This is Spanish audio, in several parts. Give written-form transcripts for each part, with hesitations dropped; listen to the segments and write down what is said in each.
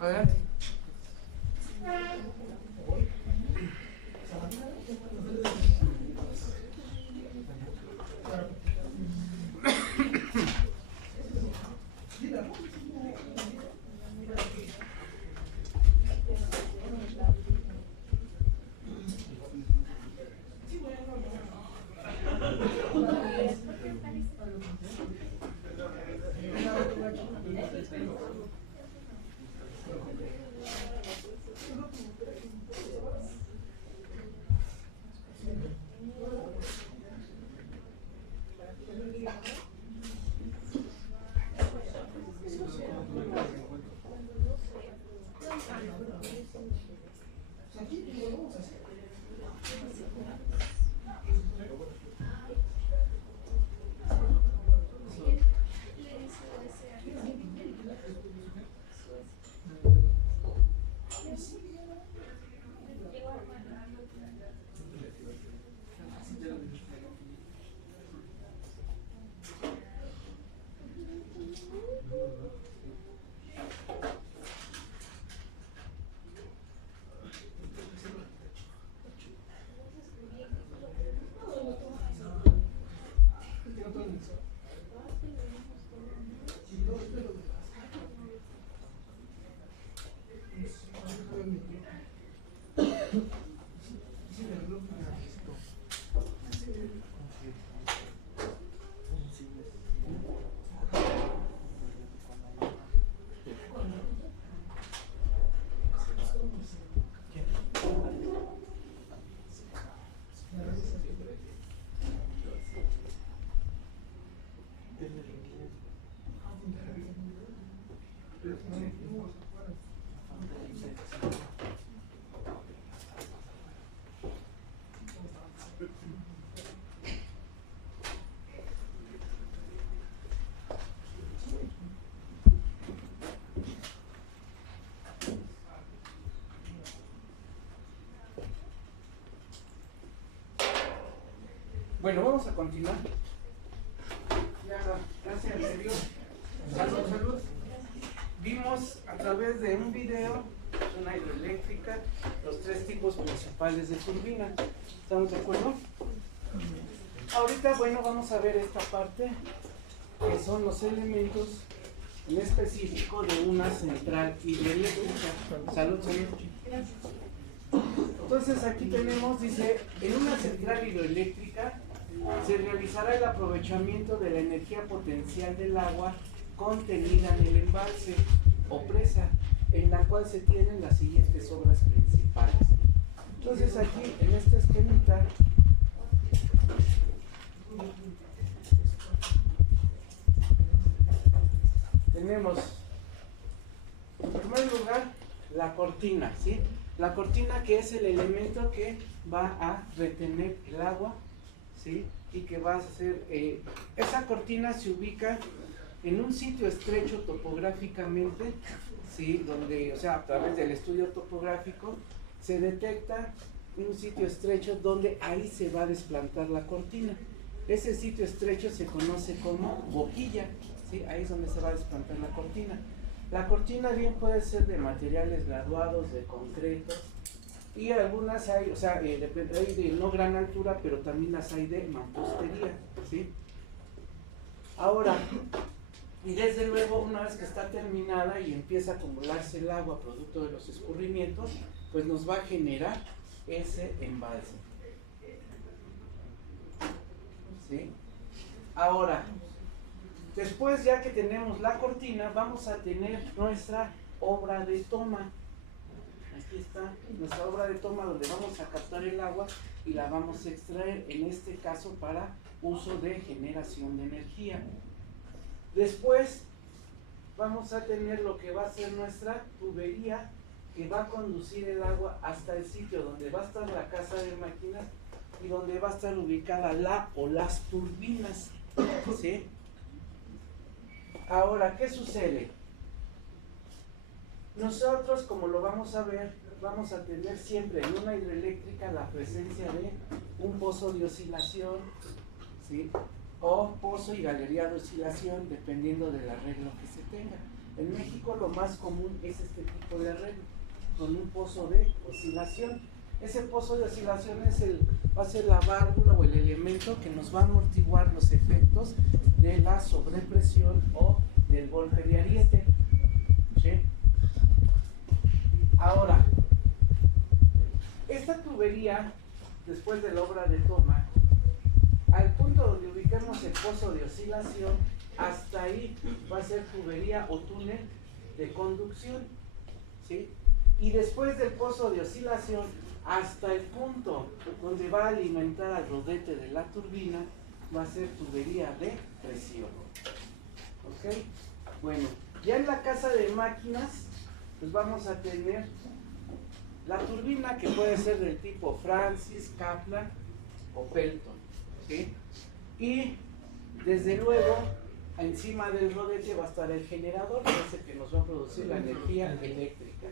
Adelante. Bueno, vamos a continuar. Ya, gracias, en serio. Salud, salud. Vimos a través de un video, una hidroeléctrica, los tres tipos principales de turbina. ¿Estamos de acuerdo? Ahorita, bueno, vamos a ver esta parte, que son los elementos en específico de una central hidroeléctrica. Salud, salud. Entonces aquí tenemos, dice, en una central hidroeléctrica se realizará el aprovechamiento de la energía potencial del agua contenida en el embalse o presa, en la cual se tienen las siguientes obras principales. Entonces aquí en este esquemita tenemos en primer lugar la cortina, ¿sí? La cortina, que es el elemento que va a retener el agua, ¿sí? Y que va a hacer, esa cortina se ubica en un sitio estrecho topográficamente, ¿sí? Donde, o sea, a través del estudio topográfico se detecta un sitio estrecho donde ahí se va a desplantar la cortina. Ese sitio estrecho se conoce como boquilla, ¿sí? Ahí es donde se va a desplantar la cortina. La cortina bien puede ser de materiales graduados, de concreto, y algunas hay, o sea, hay de no gran altura, pero también las hay de mampostería, ¿sí? Ahora, y desde luego, una vez que está terminada y empieza a acumularse el agua producto de los escurrimientos, pues nos va a generar ese embalse, ¿sí? Ahora, después, ya que tenemos la cortina, vamos a tener nuestra obra de toma. Aquí está nuestra obra de toma, donde vamos a captar el agua y la vamos a extraer, en este caso para uso de generación de energía. Después vamos a tener lo que va a ser nuestra tubería, que va a conducir el agua hasta el sitio donde va a estar la casa de máquinas y donde va a estar ubicada la o las turbinas, ¿sí? Ahora, ¿qué sucede? Nosotros, como lo vamos a ver, vamos a tener siempre en una hidroeléctrica la presencia de un pozo de oscilación, ¿sí? O pozo y galería de oscilación, dependiendo del arreglo que se tenga. En México lo más común es este tipo de arreglo, con un pozo de oscilación. Ese pozo de oscilación va a ser la válvula o el elemento que nos va a amortiguar los efectos de la sobrepresión o del golpe de ariete. ¿Sí? Ahora, esta tubería, después de la obra de toma, al punto donde ubiquemos el pozo de oscilación, hasta ahí va a ser tubería o túnel de conducción, ¿sí? Y después del pozo de oscilación, hasta el punto donde va a alimentar al rodete de la turbina, va a ser tubería de presión. ¿Ok? Bueno, ya en la casa de máquinas, pues vamos a tener la turbina, que puede ser del tipo Francis, Kaplan o Pelton, ¿sí? Y desde luego, encima del rodete va a estar el generador, que es el que nos va a producir la energía eléctrica.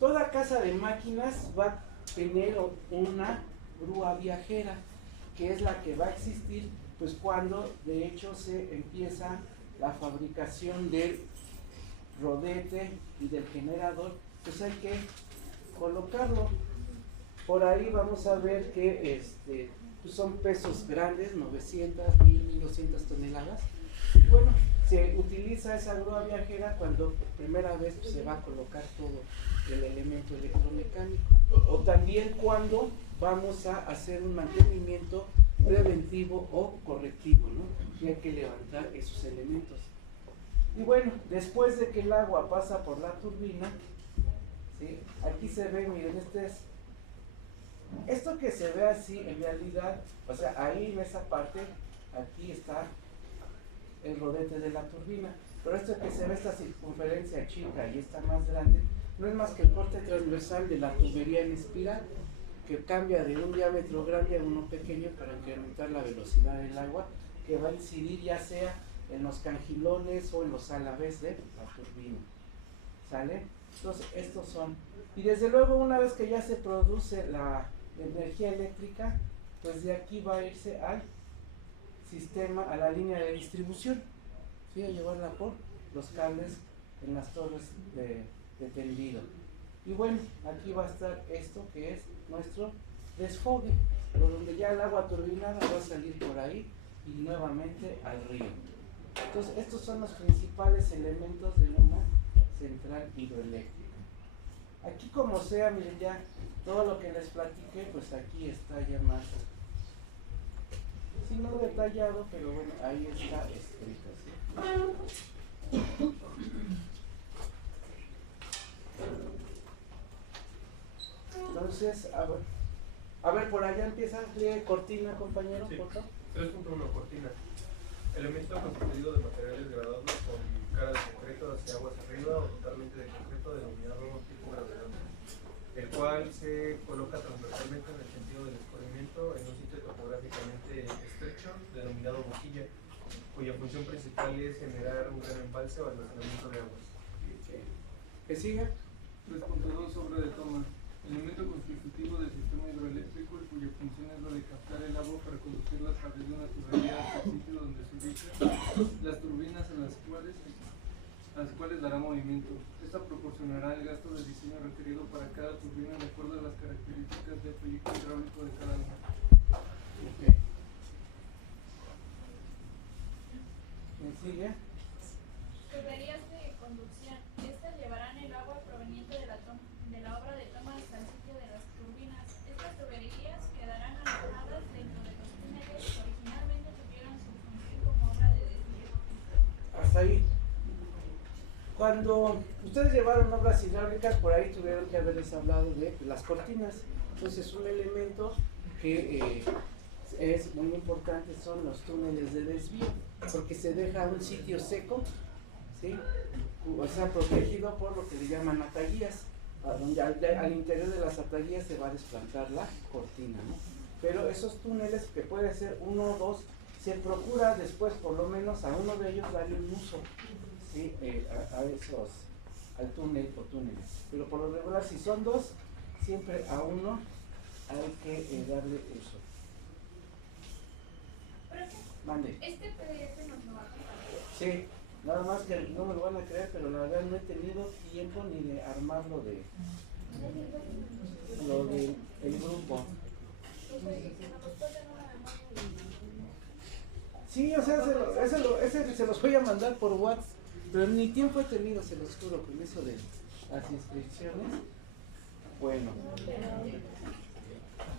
Toda casa de máquinas va a tener una grúa viajera, que es la que va a existir pues cuando de hecho se empieza la fabricación del rodete y del generador, pues hay que colocarlo. Por ahí vamos a ver que pues son pesos grandes, 900, 1200 toneladas. Y bueno, se utiliza esa grúa viajera cuando por primera vez pues, se va a colocar todo el elemento electromecánico. O también cuando vamos a hacer un mantenimiento preventivo o correctivo, ¿no? Y hay que levantar esos elementos. Y bueno, después de que el agua pasa por la turbina, ¿sí? Aquí se ve, miren, esto que se ve así, en realidad, o sea, ahí en esa parte, aquí está el rodete de la turbina, pero esto que se ve, esta circunferencia chica y esta más grande, no es más que el corte transversal de la tubería en espiral, que cambia de un diámetro grande a uno pequeño para incrementar la velocidad del agua, que va a incidir ya sea en los cangilones o en los alabés de la turbina. ¿Sale? Entonces, estos son. Y desde luego, una vez que ya se produce la energía eléctrica, pues de aquí va a irse al sistema, a la línea de distribución, ¿sí? A llevarla por los cables en las torres de tendido. Y bueno, aquí va a estar esto que es nuestro desfogue, por donde ya el agua turbinada va a salir por ahí y nuevamente al río. Entonces, estos son los principales elementos de una central hidroeléctrica. Aquí, como sea, miren, ya todo lo que les platiqué, pues aquí está ya más, sí, no detallado, pero bueno, ahí está escrito, ¿sí? Entonces, a ver, por allá empieza cortina, compañero, sí. por favor. 3.1, cortina. Elemento constituido de materiales gradados con cara de concreto hacia aguas arriba o totalmente de concreto denominado tipo gravedad, el cual se coloca transversalmente en el sentido del escurrimiento en un sitio topográficamente estrecho denominado boquilla, cuya función principal es generar un gran embalse o almacenamiento de aguas. ¿Qué sigue? 3.2 Obra de toma. Elemento constitutivo del sistema hidroeléctrico y cuya función es la de captar el agua para conducirla a través de una tubería hasta el sitio donde se ubican las turbinas a las cuales dará movimiento. Esta proporcionará el gasto de diseño requerido para cada turbina de acuerdo a las características del proyecto hidráulico de cada una. Okay. ¿Quién sigue? Tuberías de conducción. Estas llevarán el agua proveniente de la obra de toma hasta el sitio de las turbinas. Estas tuberías quedarán alojadas dentro de los túneles que originalmente tuvieron su función como obra de desvío. Hasta ahí. Cuando ustedes llevaron obras hidráulicas, por ahí tuvieron que haberles hablado de las cortinas. Entonces, un elemento que es muy importante son los túneles de desvío, porque se deja un sitio seco, ¿sí? O sea, protegido por lo que le llaman ataguías, donde al interior de las ataguías se va a desplantar la cortina, ¿no? Pero esos túneles, que puede ser uno o dos, se procura después por lo menos a uno de ellos darle un uso, ¿sí? Al túnel o túneles. Pero por lo regular, si son dos, siempre a uno hay que darle uso. Profe, Mande. ¿este PDF nos lo va a compartir? Sí, Nada más que no me lo van a creer, pero la verdad no he tenido tiempo ni de armarlo de lo del el grupo. Sí, o sea, ese se los voy a mandar por WhatsApp, pero ni tiempo he tenido, se los juro, con eso de las inscripciones. Bueno,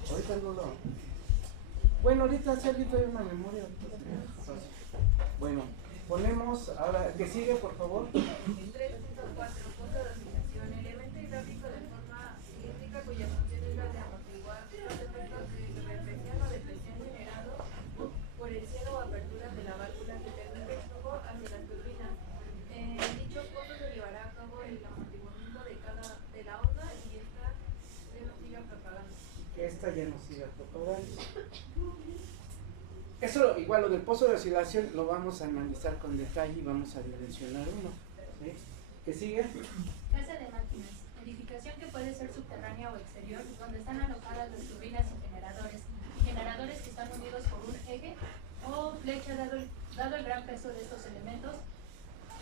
ahorita no lo... Bueno, ahorita sí, ahorita hay una memoria. Bueno, ponemos, ahora, que sigue, por favor. 3.4, punto de oscilación, elemento hidráulico de forma cilíndrica cuya función es la de amortiguar los efectos de represión o depresión generados por el cierre o apertura de la válvula que permite el flujo hacia las turbinas. Dicho pozo se llevará a cabo el amortiguamiento de la onda y esta ya no siga propagando. Esta ya no siga propagando. Eso, igual lo del pozo de oscilación lo vamos a analizar con detalle y vamos a dimensionar uno. ¿Sí? ¿Qué sigue? Casa de máquinas. Edificación que puede ser subterránea o exterior, donde están alojadas las turbinas y generadores que están unidos por un eje o flecha. Dado el gran peso de estos elementos,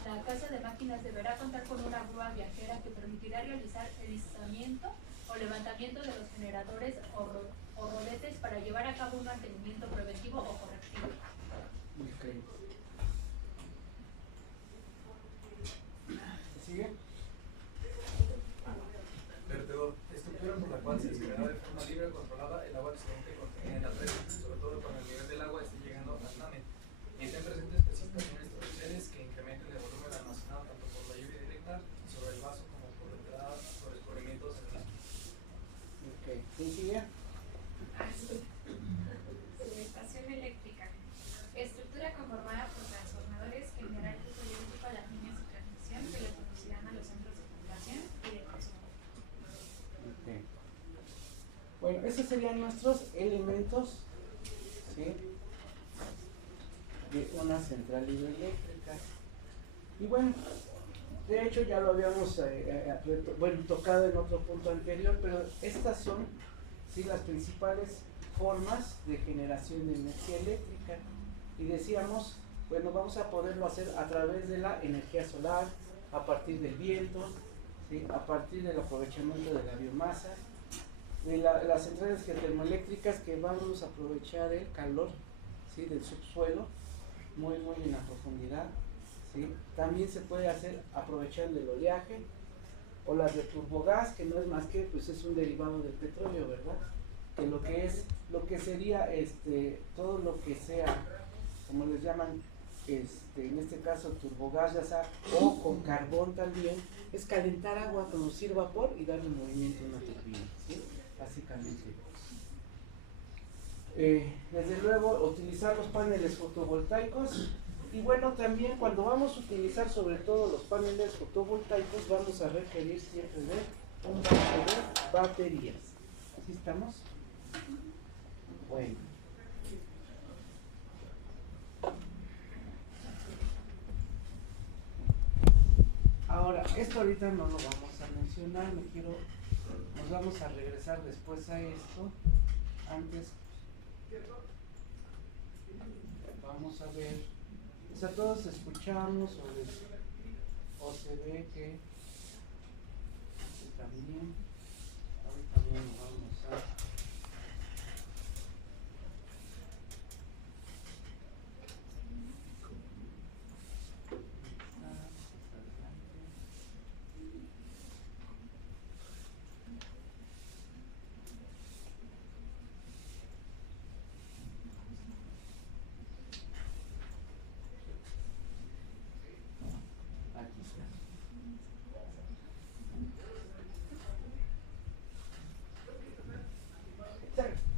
la casa de máquinas deberá contar con una grúa viajera que permitirá realizar el izamiento o levantamiento de los generadores o roletes para llevar a cabo un mantenimiento preventivo o correctivo. Okay. ¿Sigue? Vertedor, estructura por la cual se descargará de forma libre o controlada el agua excedente contenida en la red, sobre todo cuando el nivel del agua esté llegando al NAME, y estén presentes especificaciones torrenciales que incrementen el volumen almacenado tanto por la lluvia directa sobre el vaso como por entradas por escurrimientos en el mismo. Okay. ¿Quién sigue? Subestación eléctrica. Estructura conformada por transformadores que enviarán el uso eléctrico a las líneas de transmisión que le conducirán a los centros de población y de consumo. Okay. Bueno, esos serían nuestros elementos, ¿sí?, de una central hidroeléctrica. Y bueno, de hecho ya lo habíamos tocado en otro punto anterior, pero estas son, sí, las principales formas de generación de energía eléctrica. Y decíamos, bueno, vamos a poderlo hacer a través de la energía solar, a partir del viento, ¿sí?, a partir del aprovechamiento de la biomasa, de las centrales termoeléctricas que vamos a aprovechar el calor, ¿sí?, del subsuelo, muy en la profundidad, ¿sí? También se puede hacer aprovechando el oleaje, o las de turbogás, que no es más que, pues es un derivado del petróleo, ¿verdad? Que lo que sería todo lo que sea, como les llaman, en este caso turbogás, ya sea, o con carbón también, es calentar agua, producir vapor y darle movimiento a una turbina, ¿sí?, básicamente. Desde luego, utilizar los paneles fotovoltaicos. Y bueno, también cuando vamos a utilizar sobre todo los paneles fotovoltaicos, vamos a requerir siempre de un banco de baterías. ¿Sí estamos? Bueno. Ahora, esto ahorita no lo vamos a mencionar, nos vamos a regresar después a esto. Antes, vamos a ver, o sea, todos escuchamos o se ve que también, ahorita también lo vamos a...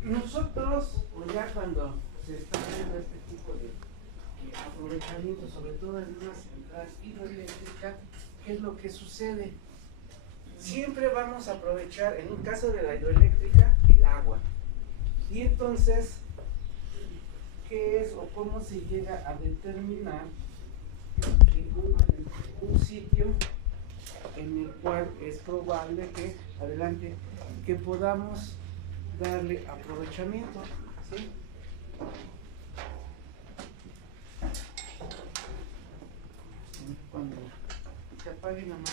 Nosotros, ya cuando se está haciendo este tipo de aprovechamiento, sobre todo en una central hidroeléctrica, ¿qué es lo que sucede? Siempre vamos a aprovechar, en un caso de la hidroeléctrica, el agua. Y entonces, ¿qué es o cómo se llega a determinar un sitio en el cual es probable que, adelante, que podamos darle aprovechamiento, ¿sí? apaguen la mano.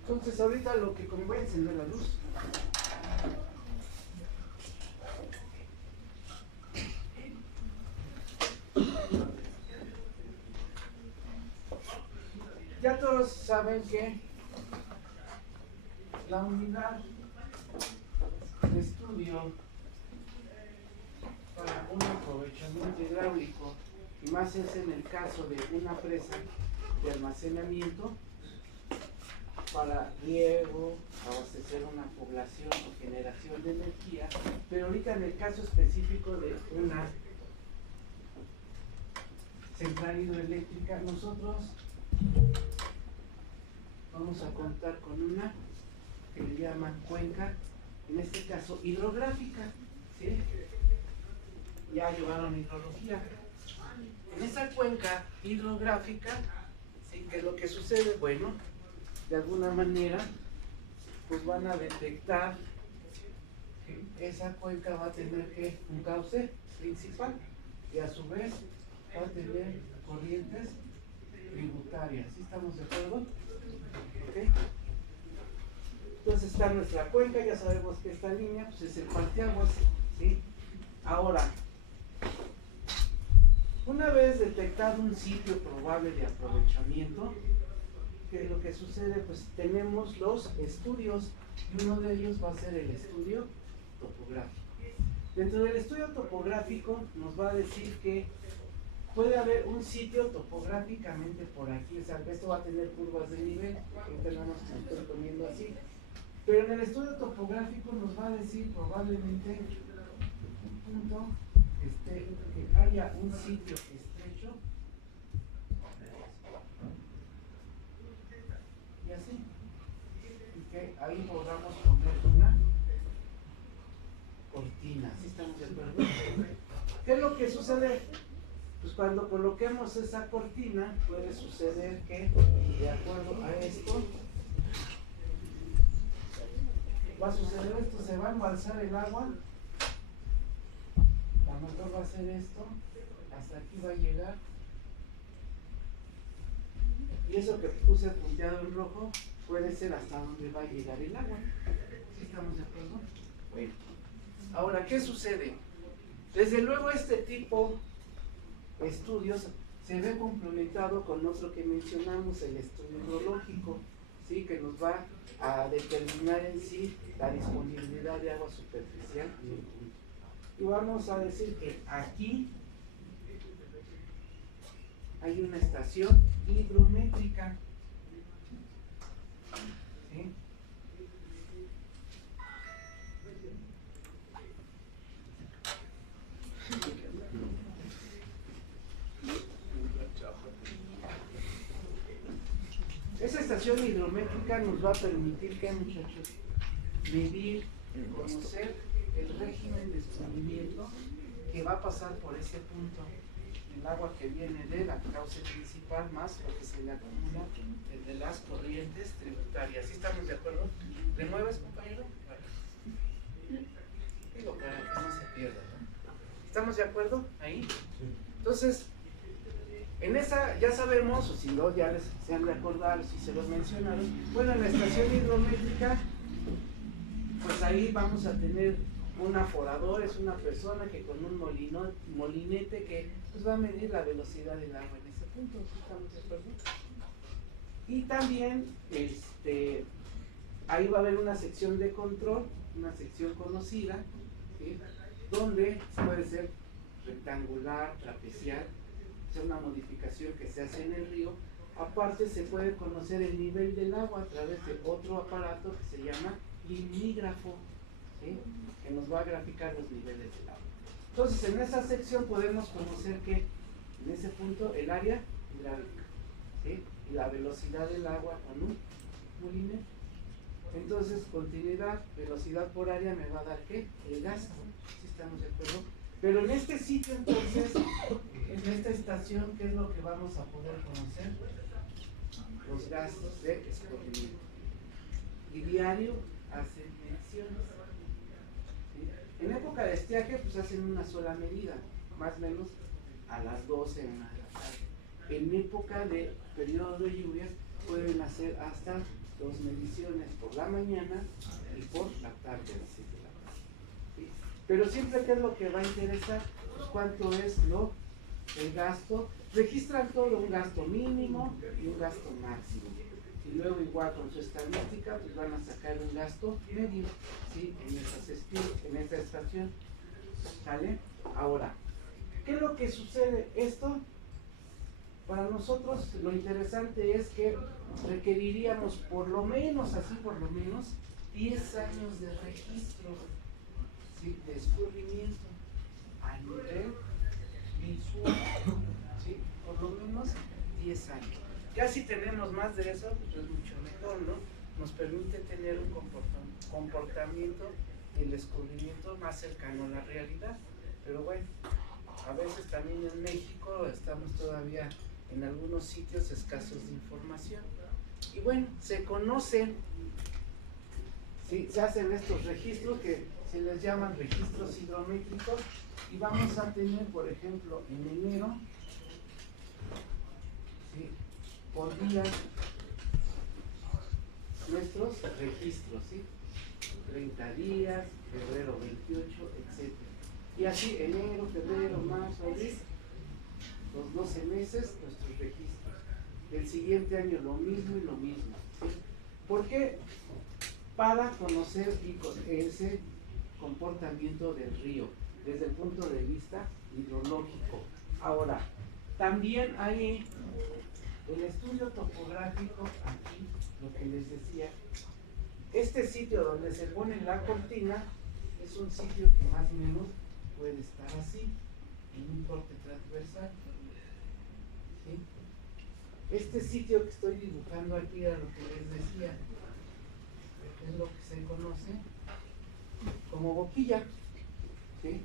Entonces ahorita lo que voy a encender la luz. Ya todos saben que la unidad de estudio para un aprovechamiento hidráulico, y más es en el caso de una presa de almacenamiento para riego, abastecer una población o generación de energía, pero ahorita en el caso específico de una central hidroeléctrica, nosotros vamos a contar con una que le llaman cuenca, en este caso hidrográfica, ¿sí? Ya llevaron hidrología. En esa cuenca hidrográfica, ¿sí? ¿Qué es lo que sucede? Bueno, de alguna manera, pues van a detectar que esa cuenca va a tener que un cauce principal y a su vez va a tener corrientes tributarias. ¿Sí estamos de acuerdo? ¿Okay? Entonces está nuestra cuenca, ya sabemos que esta línea pues, es el parteaguas, ¿sí? Ahora, una vez detectado un sitio probable de aprovechamiento, ¿qué es lo que sucede? Pues tenemos los estudios y uno de ellos va a ser el estudio topográfico. Dentro del estudio topográfico nos va a decir que puede haber un sitio topográficamente por aquí, o sea, esto va a tener curvas de nivel, ahorita nada más me estoy poniendo así, pero en el estudio topográfico nos va a decir probablemente un punto que haya un sitio estrecho y así, y que ahí podamos poner una cortina. ¿Sí estamos de acuerdo? ¿Qué es lo que sucede? Pues cuando coloquemos esa cortina puede suceder que de acuerdo a esto va a suceder esto, se va a embalsar el agua, la motor va a hacer esto, hasta aquí va a llegar, y eso que puse punteado en rojo puede ser hasta donde va a llegar el agua. ¿Sí estamos de acuerdo? Bueno, ahora, ¿qué sucede? Desde luego este tipo de estudios se ve complementado con otro que mencionamos, el estudio hidrológico, ¿sí? Que nos va a determinar en sí la disponibilidad de agua superficial en el punto. Y vamos a decir que aquí hay una estación hidrométrica, ¿sí? Esa estación hidrométrica nos va a permitir, ¿qué, muchachos? Medir, conocer el régimen de escurrimiento que va a pasar por ese punto. El agua que viene de la cauce principal más lo que se le acumula de las corrientes tributarias. ¿Sí estamos de acuerdo? ¿Le mueves, compañero? Digo, para que no se pierda, ¿no? ¿Estamos de acuerdo ahí? Entonces, en esa ya sabemos, o si no, ya se han de acordar, si se los mencionaron. Bueno, en la estación hidrométrica, pues ahí vamos a tener un aforador, es una persona que con un molinete que pues va a medir la velocidad del agua en ese punto. ¿Sí estamos de acuerdo? Y también ahí va a haber una sección de control, una sección conocida, ¿sí? Donde puede ser rectangular, trapezial, es una modificación que se hace en el río. Aparte se puede conocer el nivel del agua a través de otro aparato que se llama limígrafo, ¿sí? Que nos va a graficar los niveles del agua. Entonces en esa sección podemos conocer que en ese punto el área hidráulica, ¿sí? Y la velocidad del agua con un molinete. Entonces continuidad, velocidad por área me va a dar ¿qué? El gasto. ¿Sí estamos de acuerdo? Pero en este sitio entonces, en esta estación, ¿qué es lo que vamos a poder conocer? Los gastos de escurrimiento. y diario hacen mediciones. ¿Sí? En época de estiaje pues hacen una sola medida, más o menos a las 12 de la tarde. En época de periodo de lluvias pueden hacer hasta 2 mediciones por la mañana y por la tarde a las 6 de la tarde. ¿Sí? Pero siempre, ¿qué es lo que va a interesar? Pues cuánto es el gasto. Registran todo, un gasto mínimo y un gasto máximo. Y luego igual con su estadística pues van a sacar un gasto medio, ¿sí? en esta estación. ¿Sale? Ahora, ¿qué es lo que sucede? Esto, para nosotros lo interesante es que requeriríamos por lo menos 10 años de registro, ¿sí? De escurrimiento a nivel visual, ¿sí? Por lo menos 10 años. Ya si tenemos más de eso, pues es mucho mejor, ¿no? Nos permite tener un comportamiento del escurrimiento más cercano a la realidad. Pero bueno, a veces también en México estamos todavía en algunos sitios escasos de información. Y bueno, se conocen, ¿sí? Se hacen estos registros que se les llaman registros hidrométricos y vamos a tener, por ejemplo, en enero, ¿sí? Por día nuestros registros, ¿sí? 30 días, febrero 28, etc. Y así enero, febrero, marzo, abril, los 12 meses, nuestros registros. El siguiente año lo mismo y lo mismo, ¿sí? ¿Por qué? Para conocer ese comportamiento del río desde el punto de vista hidrológico. Ahora, también hay el estudio topográfico, aquí, lo que les decía, este sitio donde se pone la cortina es un sitio que más o menos puede estar así, en un corte transversal. ¿Sí? Este sitio que estoy dibujando aquí era lo que les decía, es lo que se conoce como boquilla. ¿Sí?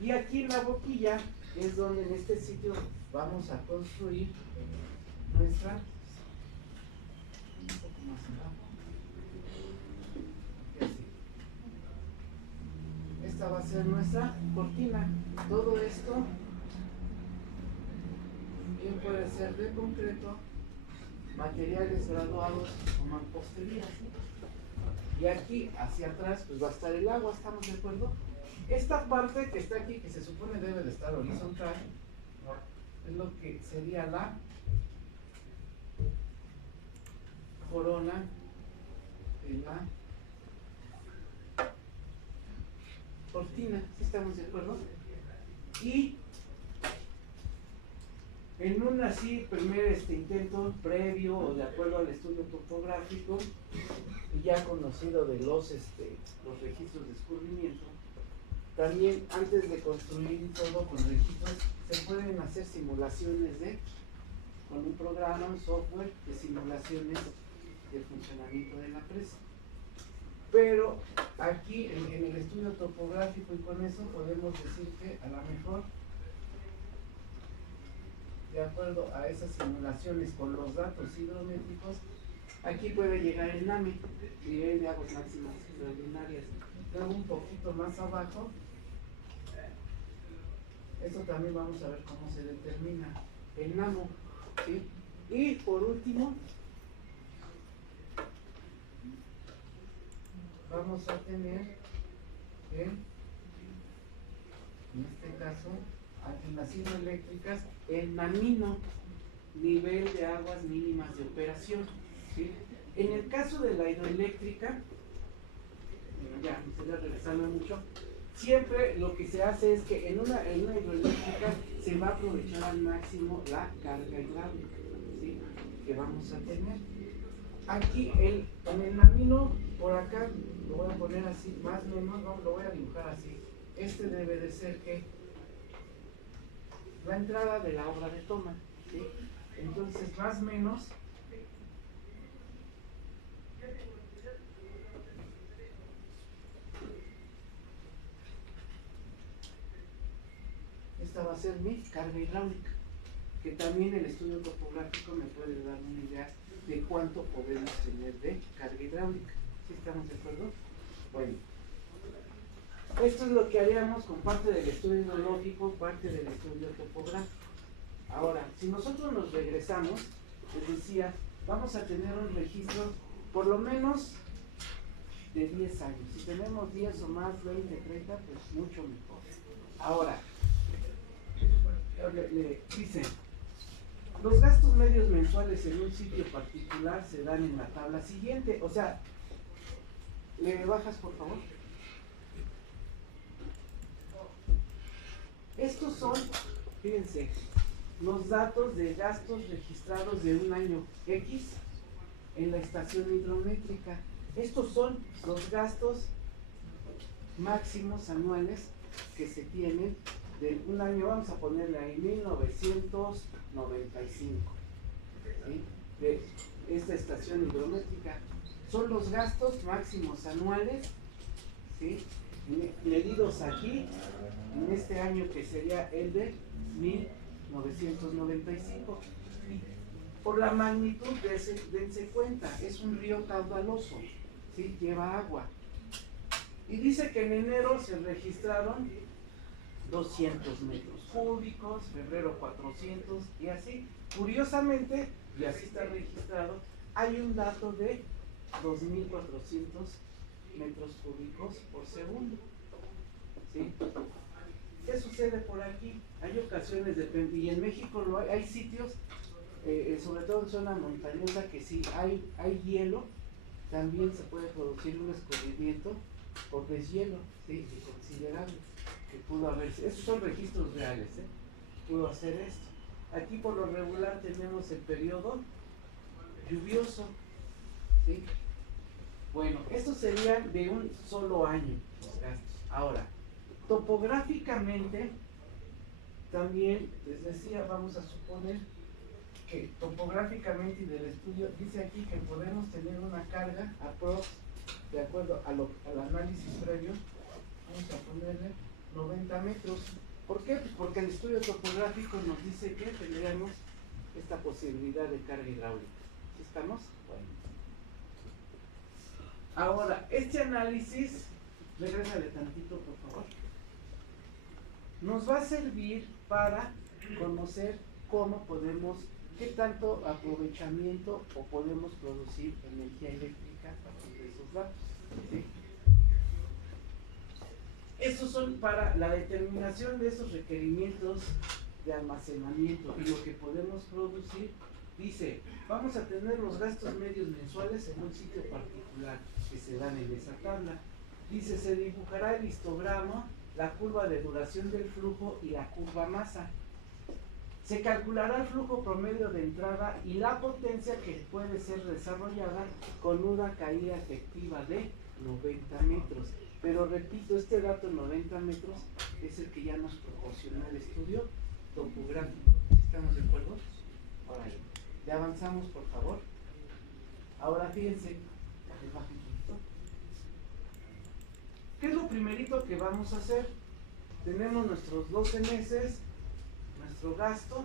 Y aquí en la boquilla es donde en este sitio vamos a construir nuestra, un poco más abajo, así. Esta va a ser nuestra cortina. Todo esto bien puede ser de concreto, materiales graduados o mampostería. Y aquí hacia atrás pues va a estar el agua, ¿estamos de acuerdo? Esta parte que está aquí, que se supone debe de estar horizontal, es lo que sería la corona de la cortina, ¿sí estamos de acuerdo? Y en un así primer intento previo o de acuerdo al estudio topográfico y ya conocido de los registros de escurrimiento, también antes de construir todo con registros se pueden hacer simulaciones con un programa, un software de simulaciones de funcionamiento de la presa. Pero aquí en el estudio topográfico y con eso podemos decir que a lo mejor, de acuerdo a esas simulaciones con los datos hidrométricos, aquí puede llegar el NAMI, nivel de aguas máximas extraordinarias. Luego un poquito más abajo, esto también vamos a ver cómo se determina el NAMO, ¿sí? Y por último, vamos a tener en este caso, en las hidroeléctricas, el NAMINO, nivel de aguas mínimas de operación, ¿sí? En el caso de la hidroeléctrica, ya me estoy regresando mucho, siempre lo que se hace es que en una hidroeléctrica se va a aprovechar al máximo la carga hidráulica, ¿sí? Que vamos a tener. Aquí en el NAMINO, por acá, lo voy a poner así, más o menos, no, lo voy a dibujar así. Este debe de ser que la entrada de la obra de toma, ¿sí? Entonces, más o menos, esta va a ser mi carga hidráulica, que también el estudio topográfico me puede dar una idea de cuánto podemos tener de carga hidráulica, ¿Sí estamos de acuerdo? Bueno, esto es lo que haríamos con parte del estudio hidrológico, parte del estudio topográfico. Ahora, si nosotros nos regresamos, les decía, vamos a tener un registro por lo menos de 10 años. Si tenemos 10 o más, 20, 30, pues mucho mejor. Ahora, dice, los gastos medios mensuales en un sitio particular se dan en la tabla siguiente. O sea, ¿le bajas por favor? Estos son, fíjense, los datos de gastos registrados de un año X en la estación hidrométrica. Estos son los gastos máximos anuales que se tienen de un año, vamos a ponerle ahí 1995, ¿sí? De esta estación hidrométrica. Son los gastos máximos anuales, ¿sí? Medidos aquí en este año que sería el de 1995. Y por la magnitud, dense cuenta, es un río caudaloso, ¿sí? Lleva agua. Y dice que en enero se registraron 200 metros cúbicos, febrero 400 y así. Curiosamente, y así está registrado, hay un dato de 2400 metros cúbicos por segundo. ¿Sí? ¿Qué sucede por aquí? Hay ocasiones, depende, y en México hay sitios, sobre todo en zona montañosa, que sí hay hielo, también se puede producir un escurrimiento por deshielo, ¿sí? Considerable, que pudo haberse. Esos son registros reales, pudo hacer esto. Aquí por lo regular tenemos el periodo lluvioso, ¿sí? Bueno, estos serían de un solo año los gastos. Ahora, topográficamente, también les decía, vamos a suponer que topográficamente y del estudio, dice aquí que podemos tener una carga aprox, de acuerdo al análisis previo, vamos a ponerle 90 metros. ¿Por qué? Pues porque el estudio topográfico nos dice que tendríamos esta posibilidad de carga hidráulica. ¿Sí estamos? Bueno. Ahora, este análisis, regrésale tantito por favor, nos va a servir para conocer cómo podemos, qué tanto aprovechamiento o podemos producir energía eléctrica a partir de esos datos, ¿sí? Estos son para la determinación de esos requerimientos de almacenamiento y lo que podemos producir. Dice, vamos a tener los gastos medios mensuales en un sitio particular que se dan en esa tabla. Dice, se dibujará el histograma, la curva de duración del flujo y la curva masa. Se calculará el flujo promedio de entrada y la potencia que puede ser desarrollada con una caída efectiva de 90 metros. Pero repito, este dato 90 metros es el que ya nos proporciona el estudio topográfico. ¿Sí estamos de acuerdo? Ahora ya avanzamos, por favor. Ahora fíjense, ¿qué es lo primerito que vamos a hacer? Tenemos nuestros 12 meses, nuestro gasto,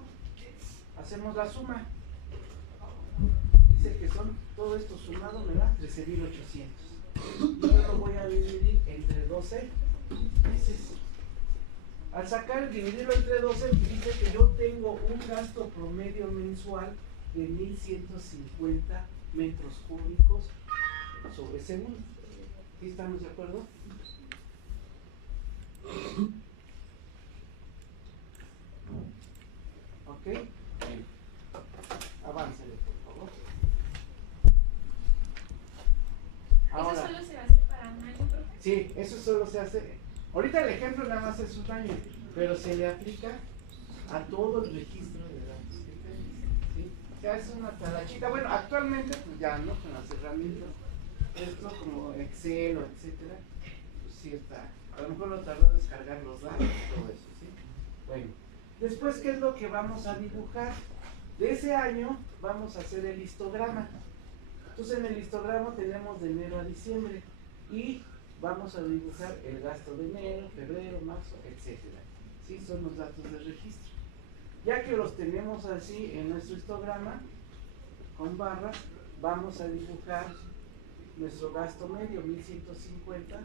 hacemos la suma. Dice que son, todo esto sumado me da 13,800. Yo lo voy a dividir entre 12 meses. Al dividirlo entre 12, dice que yo tengo un gasto promedio mensual de 1150 metros cúbicos sobre segundo. ¿Sí estamos de acuerdo? ¿Ok? Bien. Aváncele, por favor. ¿Eso Ahora, solo se hace para un año, profe? sí, eso solo se hace. Ahorita el ejemplo nada más es un año, pero se le aplica a todo el registro de datos que tenemos, ¿sí? Se hace una talachita. Bueno, actualmente, pues ya, ¿no? Con las herramientas, esto como Excel o etcétera, pues sí está. A lo mejor lo tardó en descargar los datos y todo eso, ¿sí? Bueno, después, ¿qué es lo que vamos a dibujar? De ese año vamos a hacer el histograma. Entonces en el histograma tenemos de enero a diciembre y vamos a dibujar el gasto de enero, febrero, marzo, etcétera. ¿Sí? Son los datos de registro. Ya que los tenemos así en nuestro histograma, con barras, vamos a dibujar nuestro gasto medio, 1150,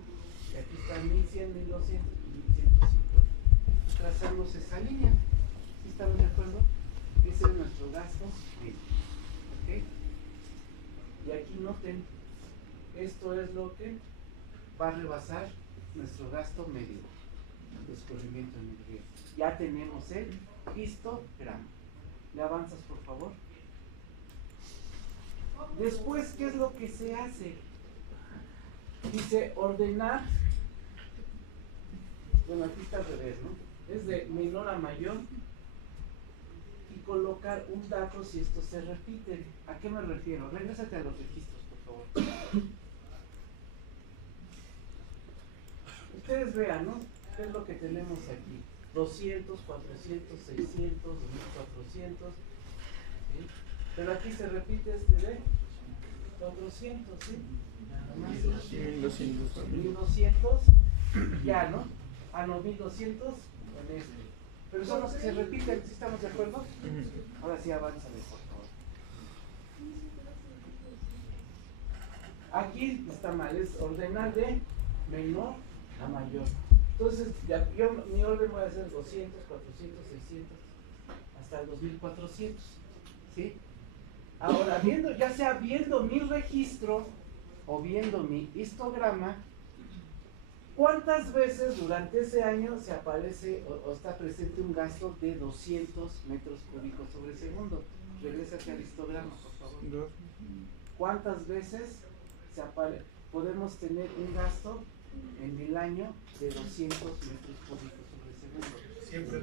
y aquí está 1100, 1200 y 1150. Trazamos esa línea, ¿sí estamos de acuerdo? Ese es nuestro gasto medio, ¿ok? Y aquí noten, esto es lo que va a rebasar nuestro gasto medio de escurrimiento en el río. Ya tenemos el histograma. ¿Le avanzas, por favor? Después, ¿qué es lo que se hace? Dice ordenar. Bueno, aquí está al revés, ¿no? Es de menor a mayor y colocar un dato si esto se repite. ¿A qué me refiero? Regrésate a los registros, por favor. Ustedes vean, ¿no? ¿Qué es lo que tenemos aquí? 200, 400, 600, 2400, ¿sí? Pero aquí se repite este de 400, ¿sí? Nada más. 1200. 1200, ya, ¿no? Ah, no, 1200 con este. Pero son los que se repiten, ¿sí estamos de acuerdo? Ahora sí, avánzale, por favor. Aquí está mal, es ordenar de menor a mayor. Entonces, yo mi orden voy a hacer 200, 400, 600, hasta el 2400, ¿sí? Ahora, ya sea viendo mi registro o viendo mi histograma, ¿cuántas veces durante ese año se aparece o está presente un gasto de 200 metros cúbicos sobre segundo? Regrésate al histograma, por favor. ¿Cuántas veces podemos tener un gasto en el año de 200 metros cúbicos sobre segundo? Siempre.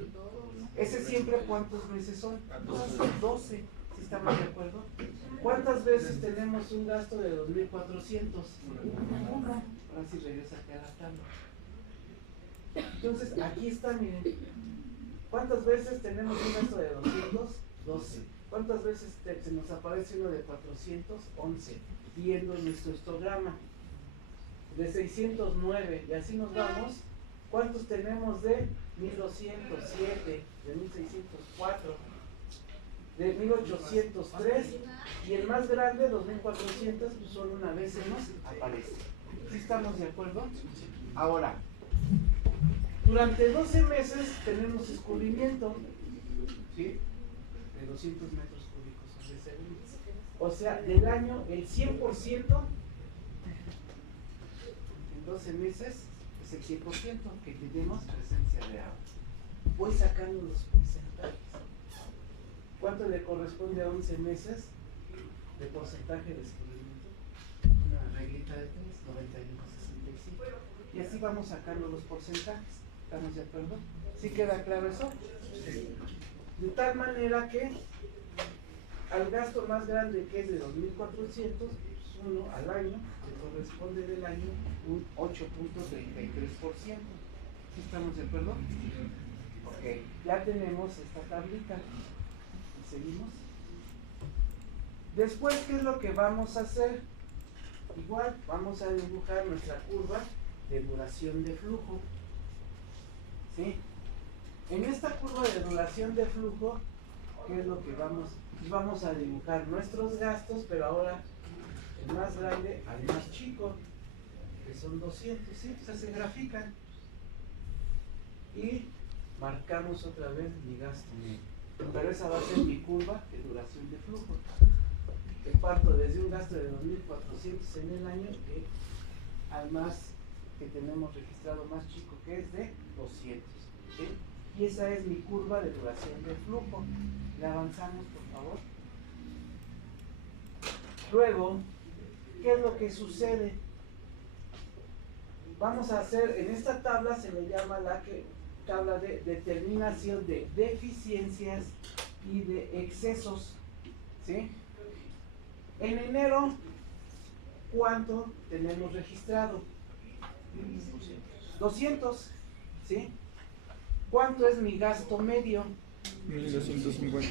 ¿Ese siempre cuántos meses son? 12. ¿Sí estamos de acuerdo? ¿Cuántas veces tenemos un gasto de 2400? Ahora sí, regrésate a la tabla. Entonces, aquí está, miren. ¿Cuántas veces tenemos un gasto de 200? 12. ¿Cuántas veces se nos aparece uno de 400? 11. Viendo nuestro histograma. De 609, y así nos vamos. ¿Cuántos tenemos de 1207? De 1604. De 1803. Y el más grande, 2400, pues solo una vez se nos aparece. ¿Sí estamos de acuerdo? Ahora, durante 12 meses tenemos escurrimiento, ¿sí? De 200 metros cúbicos sobre segundo. O sea, del año, el 100% en 12 meses es el 100% que tenemos presencia de agua. Voy sacando los porcentajes. ¿Cuánto le corresponde a 11 meses de porcentaje de escurrimiento? Una reglita de 3, 91,65. Y así vamos sacando los porcentajes. ¿Estamos de acuerdo? ¿Sí queda claro eso? Sí. De tal manera que al gasto más grande, que es de 2400, pues uno al año le corresponde del año un 8.33%. ¿Sí estamos de acuerdo? Ok, ya tenemos esta tablita. ¿Y seguimos? Después, ¿qué es lo que vamos a hacer? Igual, vamos a dibujar nuestra curva de duración de flujo. ¿Sí? En esta curva de duración de flujo, ¿qué es lo que vamos? Pues vamos a dibujar nuestros gastos, pero ahora el más grande al más chico, que son 200, ¿sí? O sea, se grafican. Y marcamos otra vez mi gasto medio. Pero esa va a ser mi curva de duración de flujo. Que parto desde un gasto de 2400 en el año al más que tenemos registrado más chico, que es de 200. ¿Sí? Y esa es mi curva de duración de flujo. Le avanzamos, por favor. Luego, ¿qué es lo que sucede? Vamos a hacer, en esta tabla se le llama tabla de determinación de deficiencias y de excesos. ¿Sí? En enero, ¿cuánto tenemos registrado? 200. ¿Sí? ¿Cuánto es mi gasto medio? 1250.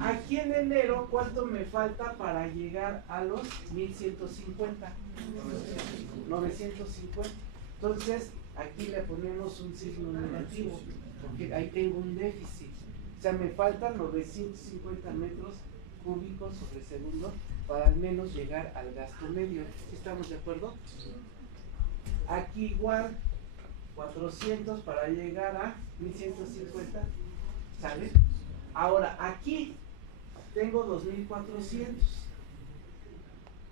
Aquí en enero, ¿cuánto me falta para llegar a los 1150? 950. Entonces, aquí le ponemos un signo negativo, porque ahí tengo un déficit. O sea, me faltan 950 metros cúbicos sobre segundo para al menos llegar al gasto medio. ¿Sí estamos de acuerdo? Aquí igual, 400 para llegar a 1150, ¿sale? Ahora, aquí tengo 2400.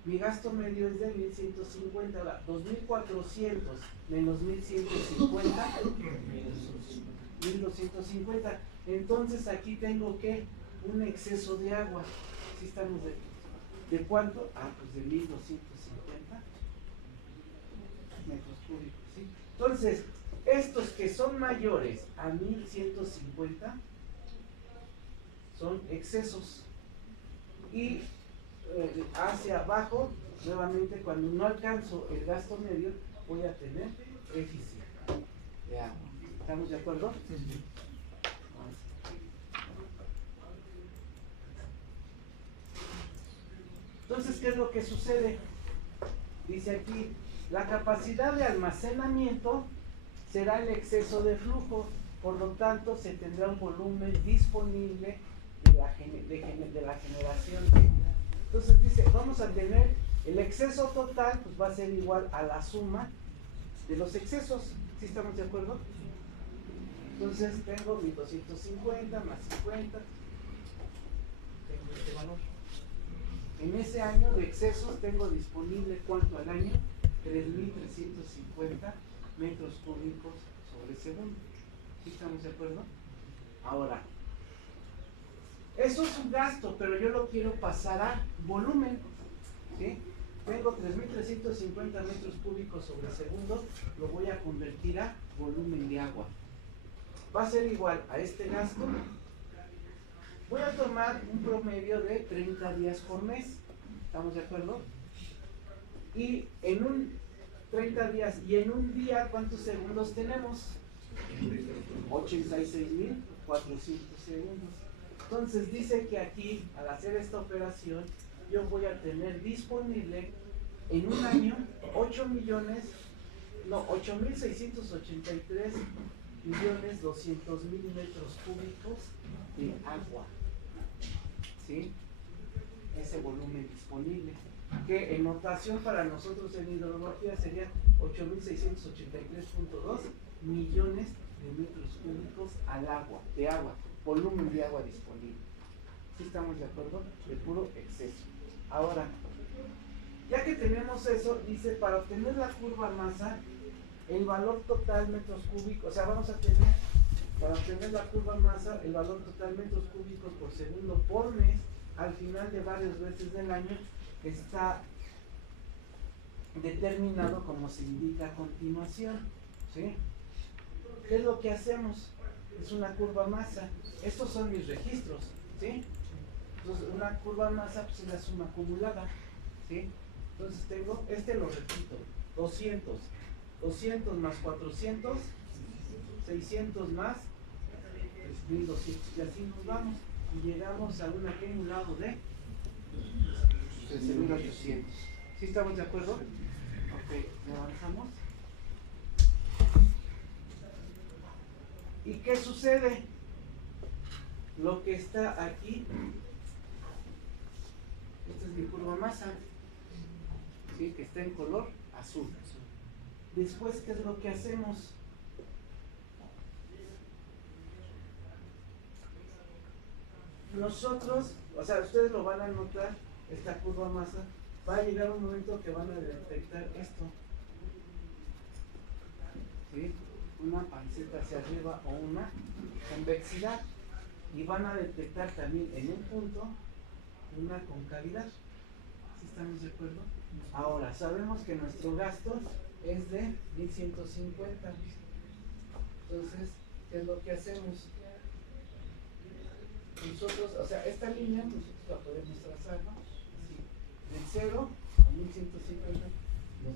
Mi gasto medio es de 1150. Ahora, 2400 menos 1150, 1250. Entonces aquí tengo que un exceso de agua. ¿Sí estamos de cuánto? Ah, pues de 1250 metros cúbicos, ¿sí? Entonces, estos que son mayores a 1150 son excesos. Y hacia abajo, nuevamente, cuando no alcanzo el gasto medio, voy a tener déficit de agua. ¿Estamos de acuerdo? Entonces, ¿qué es lo que sucede? Dice aquí, la capacidad de almacenamiento será el exceso de flujo, por lo tanto se tendrá un volumen disponible de la generación. Entonces dice, vamos a tener el exceso total, pues va a ser igual a la suma de los excesos. ¿Sí estamos de acuerdo? Entonces tengo 1250 más 50, tengo este valor. En ese año de excesos tengo disponible, ¿cuánto al año? 3350 metros cúbicos sobre segundo. ¿Sí estamos de acuerdo? Ahora, eso es un gasto, pero yo lo quiero pasar a volumen. ¿Sí? Tengo 3350 metros cúbicos sobre segundo, lo voy a convertir a volumen de agua. Va a ser igual a este gasto. Voy a tomar un promedio de 30 días por mes. ¿Estamos de acuerdo? Y en un 30 días y en un día, ¿cuántos segundos tenemos? 86.400 segundos. Entonces dice que aquí, al hacer esta operación, yo voy a tener disponible en un año 8.683.200.000 metros cúbicos de agua. ¿Sí? Ese volumen disponible, que en notación para nosotros en hidrología sería 8.683.2 millones de metros cúbicos de agua, volumen de agua disponible. ¿Sí estamos de acuerdo? De puro exceso. Ahora, ya que tenemos eso, dice, para obtener la curva masa, el valor total metros cúbicos, o sea, vamos a tener, para obtener la curva masa, el valor total metros cúbicos por segundo por mes, al final de varios meses del año, está determinado como se indica a continuación. ¿Sí? ¿Qué es lo que hacemos? Es una curva masa. Estos son mis registros. ¿Sí? Entonces, una curva masa pues, es la suma acumulada. ¿Sí? Entonces tengo, lo repito, 200 más 400, 600 más 1200, y así nos vamos. Y llegamos a un acumulado de 13.800. ¿Sí estamos de acuerdo? Ok, avanzamos. ¿Y qué sucede? Lo que está aquí, esta es mi curva masa, ¿sí? Que está en color azul. Después, ¿qué es lo que hacemos? Nosotros, o sea, ustedes lo van a notar, esta curva masa, va a llegar un momento que van a detectar esto. ¿Sí? Una pancita hacia arriba o una convexidad. Y van a detectar también en un punto una concavidad. ¿Sí estamos de acuerdo? Ahora, sabemos que nuestro gasto es de 1150. Entonces, ¿qué es lo que hacemos? Nosotros, o sea, esta línea nosotros la podemos trazar, ¿no? Así, del 0 a 1150 nos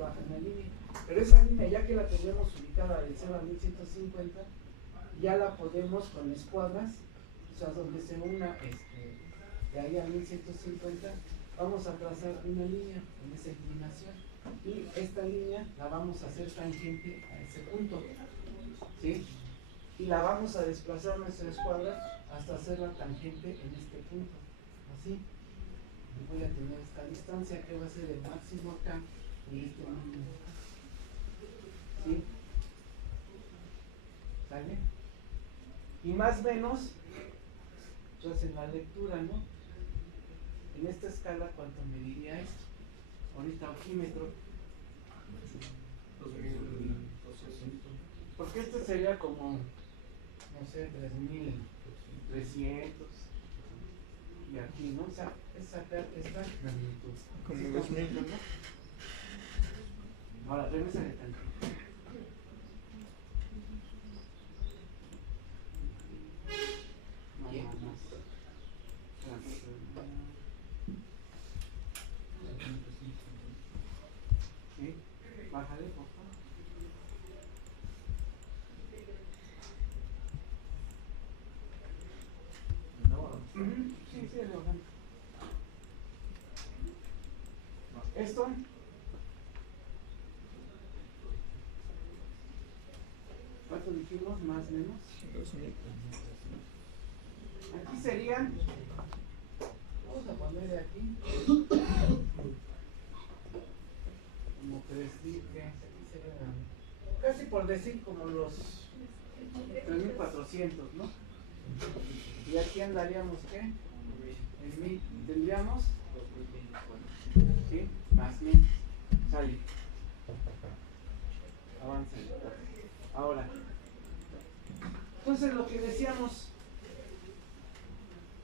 va una línea. Pero esa línea, ya que la tenemos ubicada del 0 a 1150, ya la podemos con escuadras, o sea, donde se una de ahí a 1150, vamos a trazar una línea en esa inclinación. Y esta línea la vamos a hacer tangente a ese punto. ¿Sí? Y la vamos a desplazar nuestra escuadra hasta hacerla tangente en este punto, así. voy a tener esta distancia que va a ser el máximo acá y este mínimo acá. ¿Sí? ¿Sale? Y más o menos, entonces en la lectura, ¿no? En esta escala, ¿cuánto mediría esto? Ahorita ojímetro. 2200. Porque este sería como, no sé, 3300. Y aquí, ¿no? O sea, es sacar esta magnitud. Como ¿Sí 2000. estamos viendo? Ahora, regrésale tantito. No, no, no. ¿Sí? Bájale, por favor. Sí, sí, bajando. Esto. ¿Cuánto dijimos? Más o menos. 2000. Aquí serían. Vamos a ponerle aquí. Como 3.000, ¿qué? Aquí serían. Casi por decir como los 3.400, ¿no? Y aquí andaríamos, ¿qué? En 1000. Tendríamos. ¿Sí? Más 1000. Sale. Avanza. Ahora. Entonces lo que decíamos.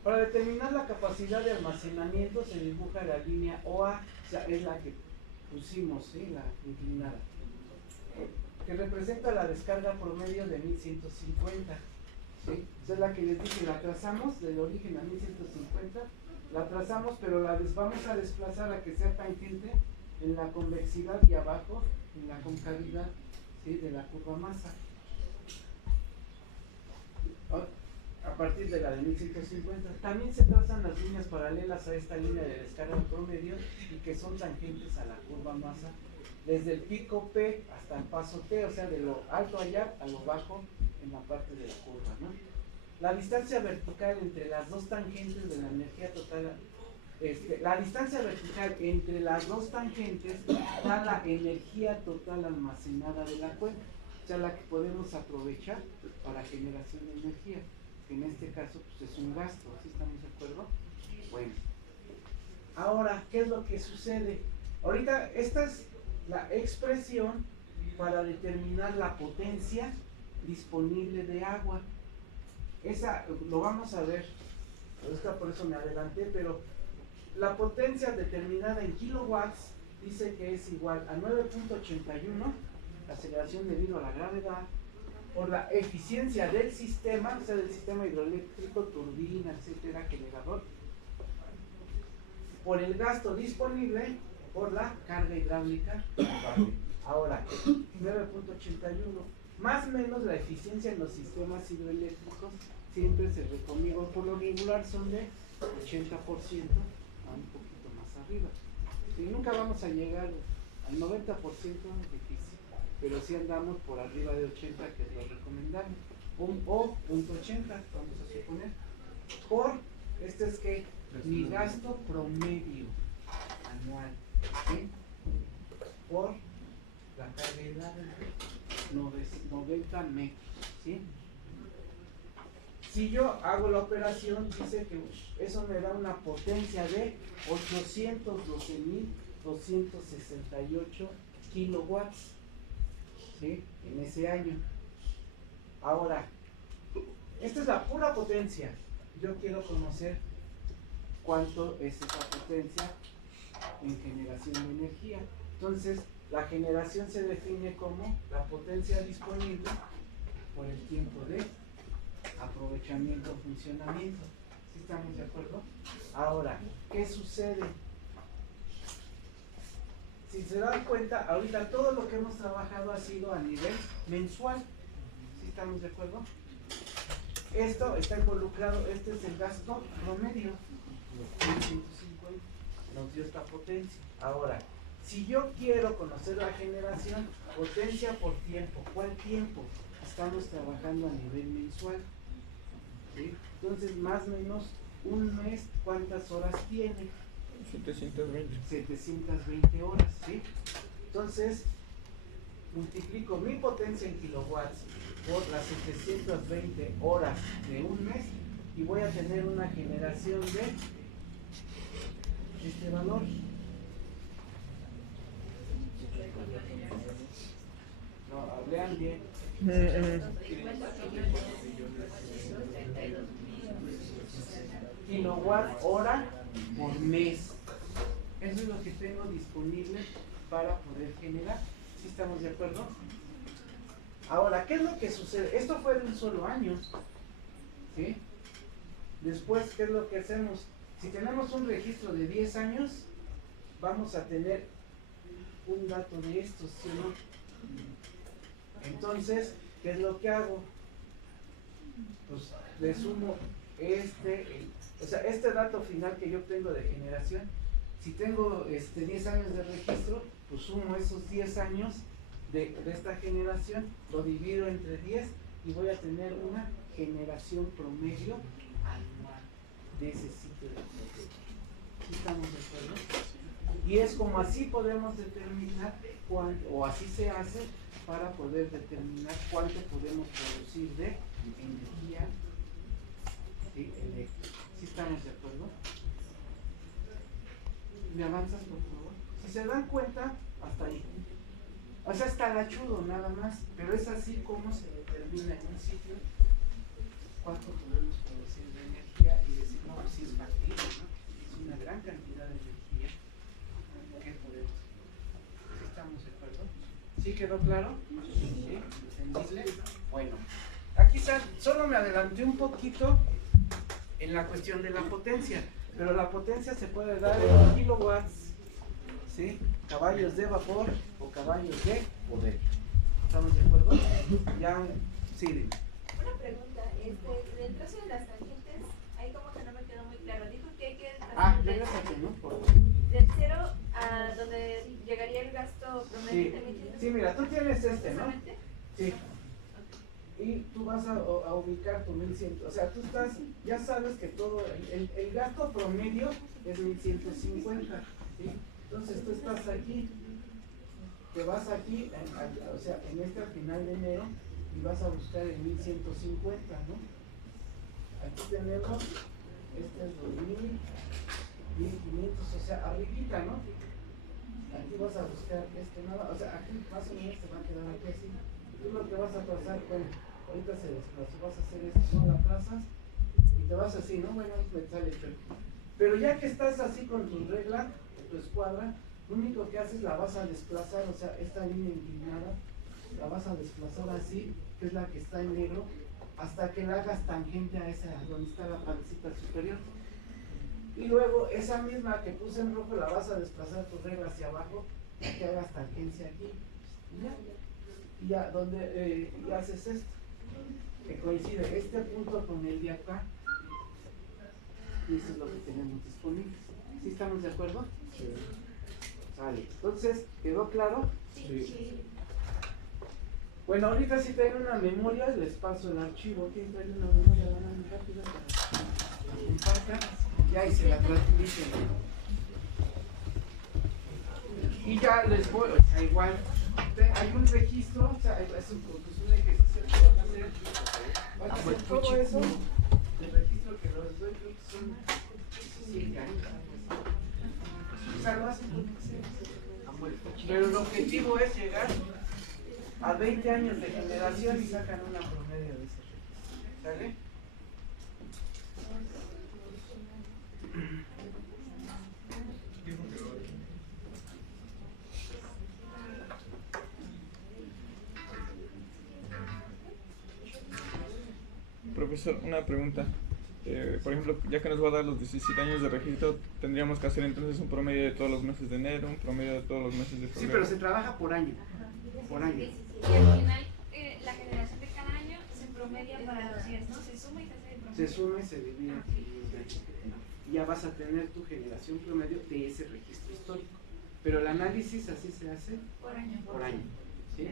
Para determinar la capacidad de almacenamiento se dibuja la línea OA, o sea, es la que pusimos, ¿sí? La inclinada, que representa la descarga promedio de 1150, ¿sí? Esa es la que les dije, la trazamos del origen a 1150, la trazamos, pero la vamos a desplazar a que sea tangente en la convexidad y abajo en la concavidad, ¿sí? De la curva masa. A partir de la de 1150. También se trazan las líneas paralelas a esta línea de descarga promedio y que son tangentes a la curva masa desde el pico P hasta el paso T, o sea, de lo alto allá a lo bajo en la parte de la curva, ¿no? La distancia vertical entre las dos tangentes de la energía total, la distancia vertical entre las dos tangentes da la energía total almacenada de la cuenca, o sea, la que podemos aprovechar para generación de energía. En este caso pues es un gasto, ¿sí estamos de acuerdo? Bueno, ahora, ¿qué es lo que sucede? Ahorita esta es la expresión para determinar la potencia disponible de agua. Esa lo vamos a ver, por eso me adelanté, pero la potencia determinada en kilowatts dice que es igual a 9.81, la aceleración debido a la gravedad, por la eficiencia del sistema, o sea, del sistema hidroeléctrico, turbina, etcétera, generador, por el gasto disponible, por la carga hidráulica. Ahora, 9.81, más o menos la eficiencia en los sistemas hidroeléctricos siempre se recomienda, por lo regular son de 80% a un poquito más arriba. Y nunca vamos a llegar al 90% difícil, pero sí andamos por arriba de 80, que es lo recomendable, o 0.80, vamos a suponer, por, este es que mi gasto promedio anual, ¿sí? Por la carga hidráulica, 90 metros, ¿sí? Si yo hago la operación, dice que eso me da una potencia de 812.268 kilowatts, ¿sí? En ese año. Ahora, esta es la pura potencia. Yo quiero conocer cuánto es esa potencia en generación de energía. Entonces, la generación se define como la potencia disponible por el tiempo de aprovechamiento o funcionamiento. ¿Sí estamos de acuerdo? Ahora, ¿qué sucede? Si se dan cuenta, ahorita todo lo que hemos trabajado ha sido a nivel mensual. ¿Sí estamos de acuerdo? Esto está involucrado, este es el gasto promedio. 150 nos dio esta potencia. Ahora, si yo quiero conocer la generación, potencia por tiempo, ¿cuál tiempo? Estamos trabajando a nivel mensual, ¿sí? Entonces, más o menos un mes, ¿cuántas horas tiene? 720 horas, ¿sí? Entonces, multiplico mi potencia en kilowatts por las 720 horas de un mes y voy a tener una generación de este valor. No, lean bien. Kilowatt hora por mes. Eso es lo que tengo disponible para poder generar. ¿Sí estamos de acuerdo? Ahora, ¿qué es lo que sucede? Esto fue de un solo año. ¿Sí? Después, ¿qué es lo que hacemos? Si tenemos un registro de 10 años, vamos a tener un dato de estos, ¿sí o no? Entonces, ¿qué es lo que hago? Pues le sumo este dato final que yo obtengo de generación. Si tengo 10 años de registro, pues sumo esos 10 años de esta generación, lo divido entre 10 y voy a tener una generación promedio anual de ese sitio de producción. ¿Sí estamos de acuerdo? Y es como así podemos determinar cuánto, o así se hace para poder determinar cuánto podemos producir de energía eléctrica. ¿Sí estamos de acuerdo? ¿Me avanzas, por favor? Si se dan cuenta, hasta ahí. O sea, está lachudo nada más, pero es así como se determina en un sitio cuánto podemos producir de energía y decir, no, si es factible, ¿no? Es una gran cantidad de energía que podemos. ¿Sí estamos de acuerdo? ¿Sí quedó claro? ¿Sí? ¿Entendible? Bueno, aquí solo me adelanté un poquito en la cuestión de la potencia, pero la potencia se puede dar en kilowatts, ¿sí? Caballos de vapor o caballos de poder. ¿Estamos de acuerdo? Ya, sí, dime. Una pregunta, del trazo de las tangentes, ahí como que no me quedó muy claro. Dijo que hay que regrésate, ¿no? Por favor. del 0 a donde llegaría el gasto promedio de 1.500. Sí, mira, tú tienes ¿no? ¿Solamente? Sí. Y tú vas a ubicar tu 1100, o sea, tú ya sabes que todo, el gasto promedio es 1150, ¿sí? Entonces tú estás aquí, te vas aquí, o sea, en al final de enero, y vas a buscar el 1150, ¿no? Aquí tenemos, este es 2000, 1500, o sea, arribita, ¿no? Aquí vas a buscar nada, o sea, aquí más o menos te va a quedar aquí así. Tú lo que vas a trazar, bueno, ahorita se desplazó, vas a hacer esto, ¿no? La plazas y te vas así, ¿no? Bueno, me sale chueco. Pero ya que estás así con tu regla, tu escuadra, lo único que haces la vas a desplazar, o sea, esta línea inclinada, la vas a desplazar así, que es la que está en negro, hasta que la hagas tangente a esa, donde está la pancita superior. Y luego esa misma que puse en rojo la vas a desplazar tu regla hacia abajo, para que hagas tangencia aquí. Y ya, donde y haces esto, que coincide este punto con el de acá, y eso es lo que tenemos disponible. ¿Sí estamos de acuerdo? Sí. Vale, entonces, ¿quedó claro? Sí. Bueno, ahorita si traen una memoria, les paso el archivo. ¿Quién trae una memoria? Muy rápida para que compartan. Ya, y se la transmiten. Y ya les voy, o sea, igual, hay un registro, o sea, es un ejercicio que van a hacer todo eso, el registro que los doy, creo que son 17 años. O sea, lo hacen porque pero el objetivo es llegar a 20 años de generación y sacan una promedio de ese registro. ¿Sale? Profesor, una pregunta. Por ejemplo, ya que nos va a dar los 17 años de registro, tendríamos que hacer entonces un promedio de todos los meses de enero, un promedio de todos los meses de febrero. Sí, pero se trabaja por año. Por año. Y al final, la generación de cada año se promedia para los 10, ¿no? Se suma y se hace el promedio. Se suma y se divide y ya vas a tener tu generación promedio de ese registro histórico. Pero el análisis así se hace Por año. por año. ¿Sí?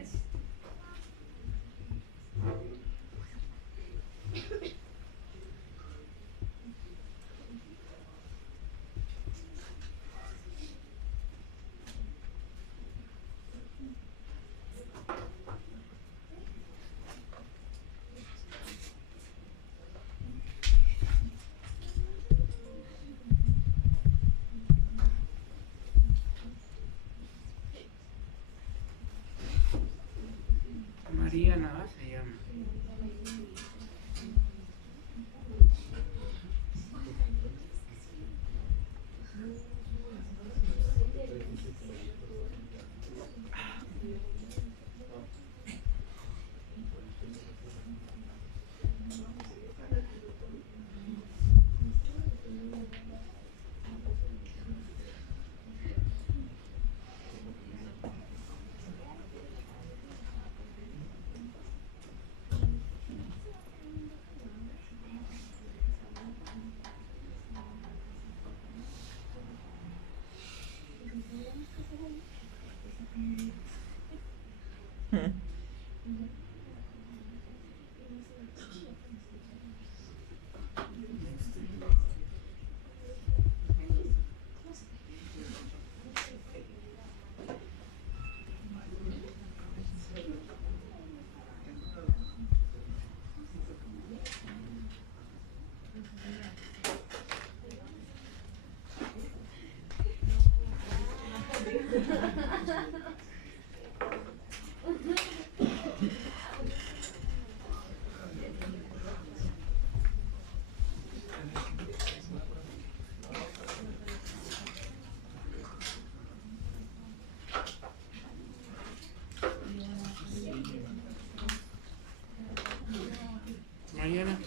Mañana.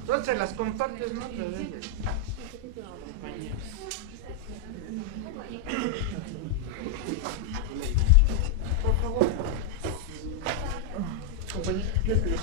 Entonces las compartes, ¿no? Compañeros. Por favor. Compañero, ¿quieres que lo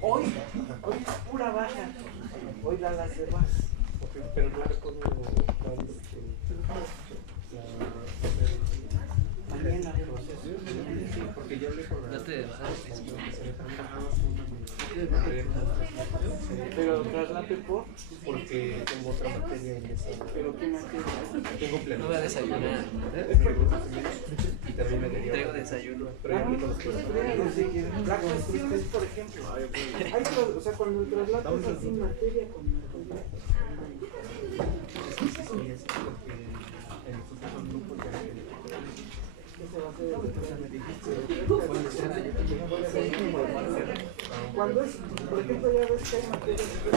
Hoy es pura baja. Hoy da las de baja. Pero no recuerdo Mañana proceso. porque ya hablé con la... No te desahogues. Pero traslate por. Porque tengo otra materia en esa... Pero qué materia. Tengo pleno. No voy a desayunar. Y también me quería... Traigo desayuno. Pero ya hablé con los profesores. La cuestión es, por ejemplo, o sea, cuando el traslate es así materia con materia. Sí, es porque en estos otros grupos ya Cuando es, por ejemplo, ya ves que hay materias que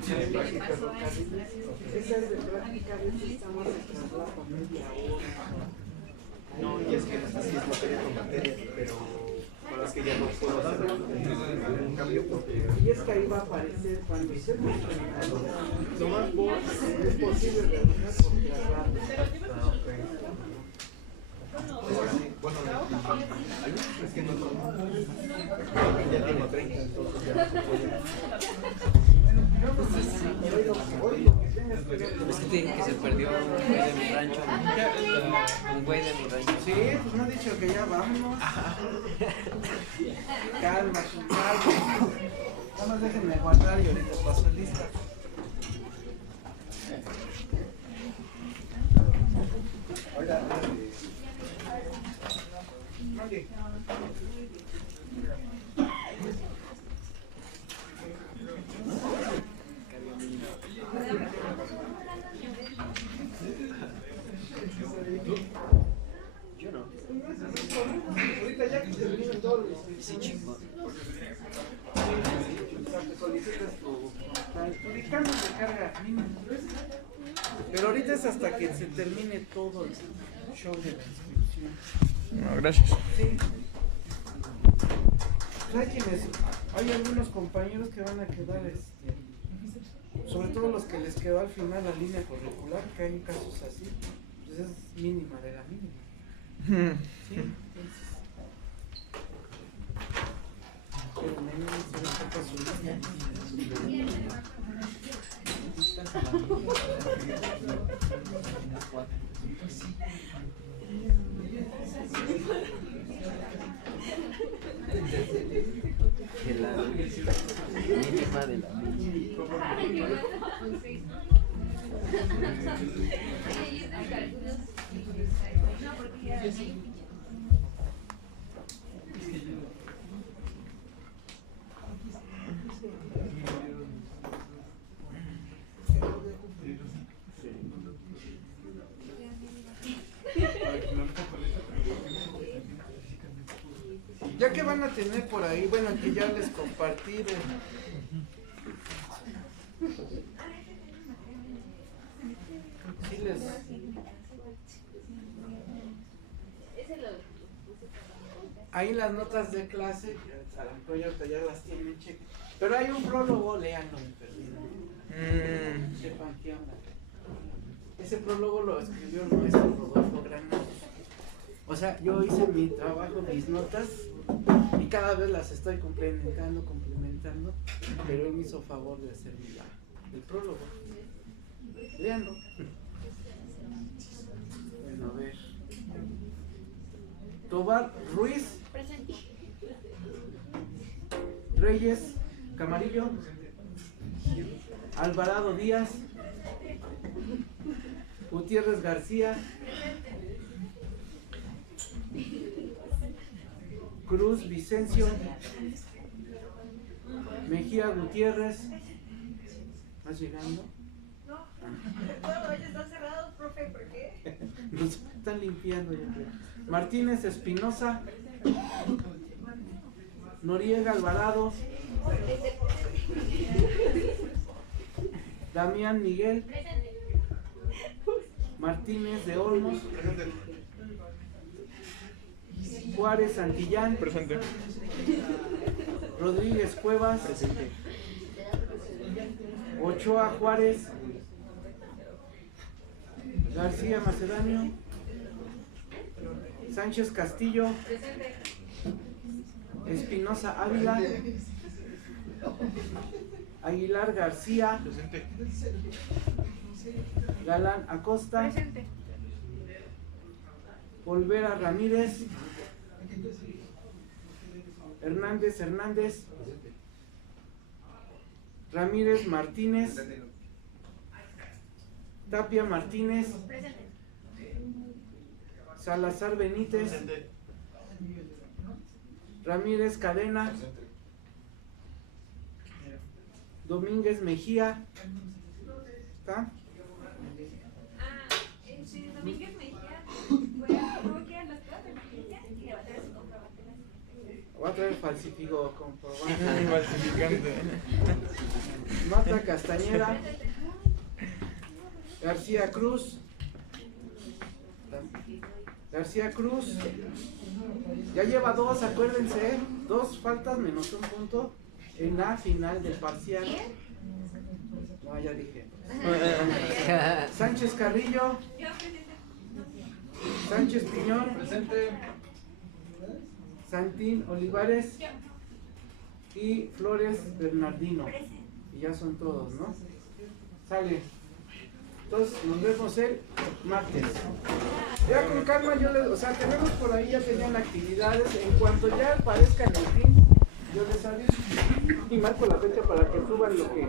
tienen ferrocarriles, esas de práctica a veces estamos en traslado media hora. no, y es que esta sí es materia con materia, pero es que ya no puedo hacer un cambio porque... Y es que ahí va a aparecer cuando hicimos lo más es posible realizar con traslado. Bueno, es que no ya tengo 30, entonces ya Es que te dije que se perdió un güey de mi rancho. Un güey de mi rancho. Sí, pues no he dicho que ya vámonos. Calma, calma. Nada más déjenme guardar y ahorita paso lista. Hola. Yo no. Ahorita ya que se terminan todos los... Sí, chingón. Solicitas tu dictamen de carga mínimo. Pero ahorita es hasta que se termine todo el show de la inscripción. No, gracias. Sí. Hay algunos compañeros que van a quedar, sobre todo los que les quedó al final la línea curricular, que hay casos así, pues es mínima de la mínima. Sí, entonces. Pero menos se les toca su línea. De la mínima de la mínima. Ya que van a tener por ahí, bueno, que ya les compartí sí les ahí las notas de clase, a lo mejor ya las tienen, cheque. Pero hay un prólogo, léanlo de perdido. Sepan qué onda. Ese prólogo lo escribió el maestro Rodolfo Granados. O sea, yo hice mi trabajo, mis notas, y cada vez las estoy complementando, pero él me hizo favor de hacer el prólogo. Léanlo. Bueno, a ver. Tobar Ruiz. Presente. Reyes Camarillo. Alvarado Díaz. Gutiérrez García. Cruz Vicencio. Mejía Gutiérrez. ¿Vas llegando? No, todos ellos están cerrados, profe, ¿por qué? Nos están limpiando, yo creo. Martínez Espinosa. Noriega Alvarado. Damián Miguel. Martínez de Olmos. Juárez Santillán. Presente. Rodríguez Cuevas. Presente. Ochoa Juárez. García Macedonio. Sánchez Castillo. Espinosa Ávila. Aguilar García. Galán Acosta. Olvera Ramírez. Hernández Hernández. Ramírez Martínez. Tapia Martínez. Salazar Benítez. Ramírez Cadena. Domínguez Mejía. ¿Está? Domínguez Mejía, ¿cómo quedan las cosas? Y le va a traer su comprobante. Voy a traer falsifico comprobante. Falsificante. Mata Castañeda. García Cruz. García Cruz. Ya lleva 2, acuérdense, 2 faltas menos 1 punto en la final del parcial. No, ya dije. Sánchez Carrillo. Sánchez Piñón. Presente. Santín Olivares. Y Flores Bernardino. Y ya son todos, ¿no? Sale. Entonces nos vemos el martes. Ya con calma, o sea, tenemos por ahí, ya tenían actividades. En cuanto ya aparezca en el fin, yo les aviso y marco la fecha para que suban lo que